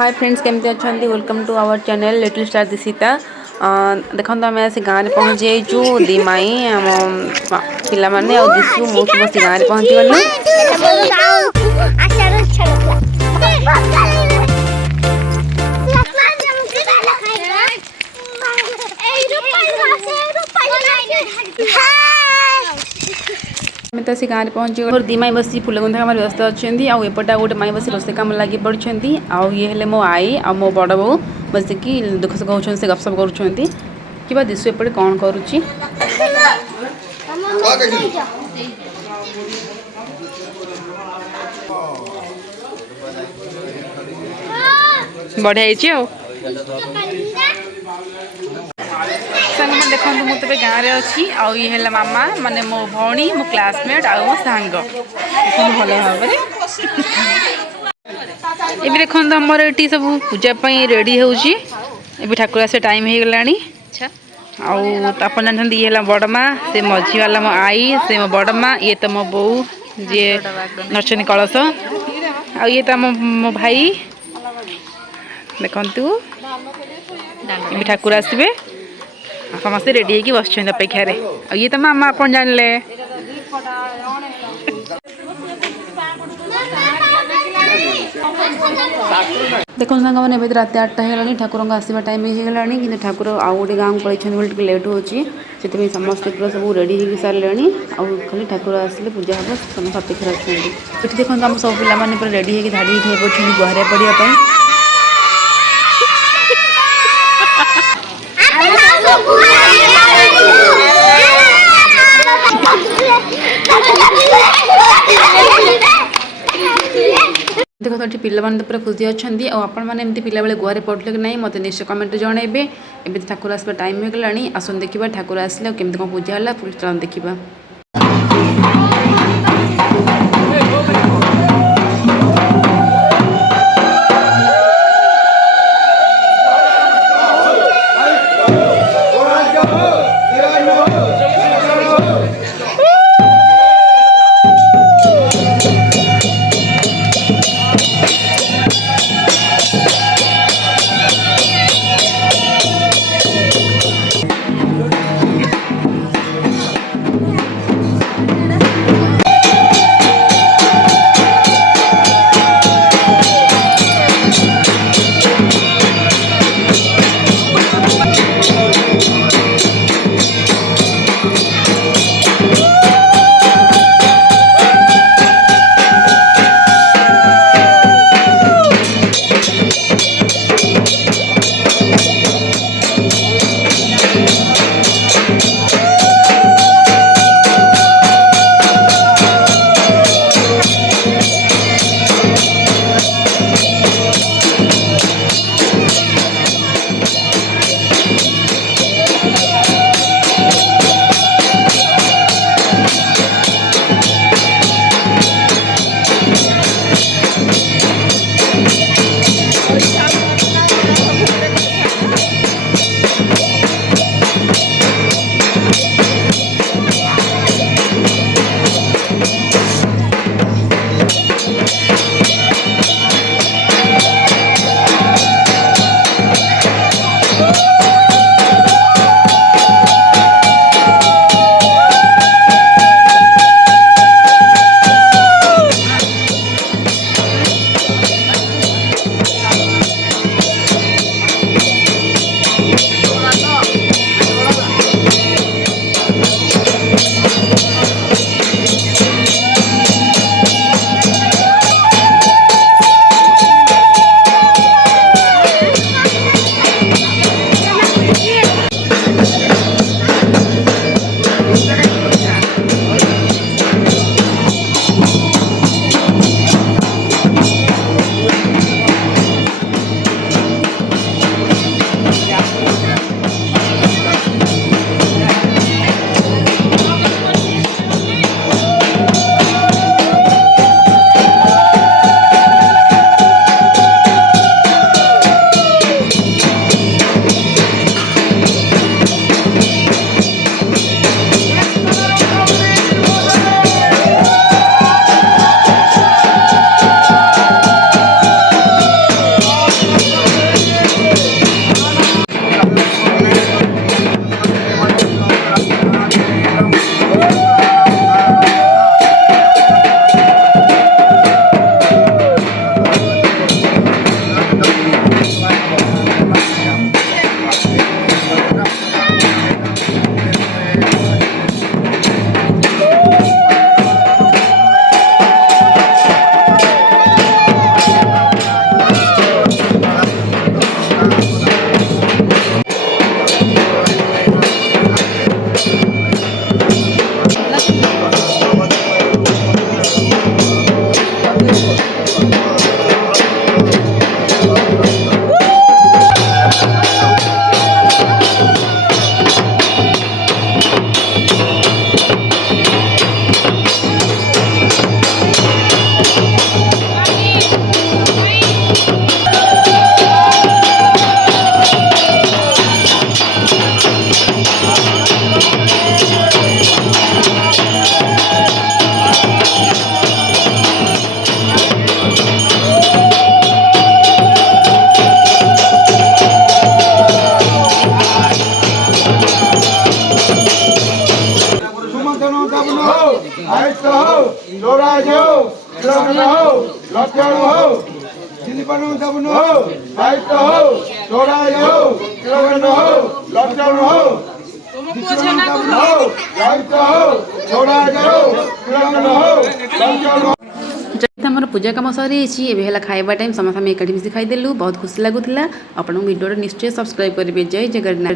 हाय friends केमती अच्छा welcome to our channel little star Dishita. देखो आम आसी गाँव में पहुँची जाइचु दीमाई आम पिला माने आ दिशु मु समस्त गाँव में पहुँची गलु। तो से गाँव में पहुँची गलु। दी माई बस फुल गुंथा काम व्यस्त अच्छा आउटा गोटे माई बस रोसे कम लगी पड़ी आउ ये हेले मो आई आ मो बड़ बो बसिकी दुख सुख होती से गपसप कर दिशु एपटे कौन करुच्ची बढ़िया सांग देखो मुझे गाँव में अच्छी आउ ये है मामा माने मो भौणी मो क्लासमेट आ मो सांग भल भाव ये देखो आमर ये सब पूजापी रेडी होची ठाकुर आसे टाइम हो गला आप जानते ये बड़मा से मझी वाला मो आई से मो बड़मा ये तो मो बो जी नचनी कलश आ ये तो मो भाई देखु ठाकुर आसबे समस्त रेडी होगी बस अपेक्षा ये तो मामा आप जानले देखो सांग मैंने रात 8टा है ठाकुर आसवा टाइम हो गला कि ठाकुर आउ गोटे गाँव को पड़े लेट होती समस्त सब रेडी हो सारे खाली ठाकुर आसिले पूजा हम समस्त अपेक्षा अच्छे देखो आम सब पे रेडी होगी धाड़ी पड़े गुहारिया पड़ापी देखो तो पिला मैंने पूरा खुशी अच्छा आपण मैंने एमती पिला बेले गुआरे पड़े कि नहीं मत निश्चय कमेंट जनइबे। एबे ठाकुर आसवा टाइम हो गला आसन देखा ठाकुर आसिले केमती कौन पूजा है चल देखा। आमर पूजा कम सरी है खाइबा टाइम समस्त एकाठी मिसी खाईदेलु बहुत खुशी लगुला। आपन वीडियो निश्चय सब्सक्राइब करेंगे। जय जगन्नाथ।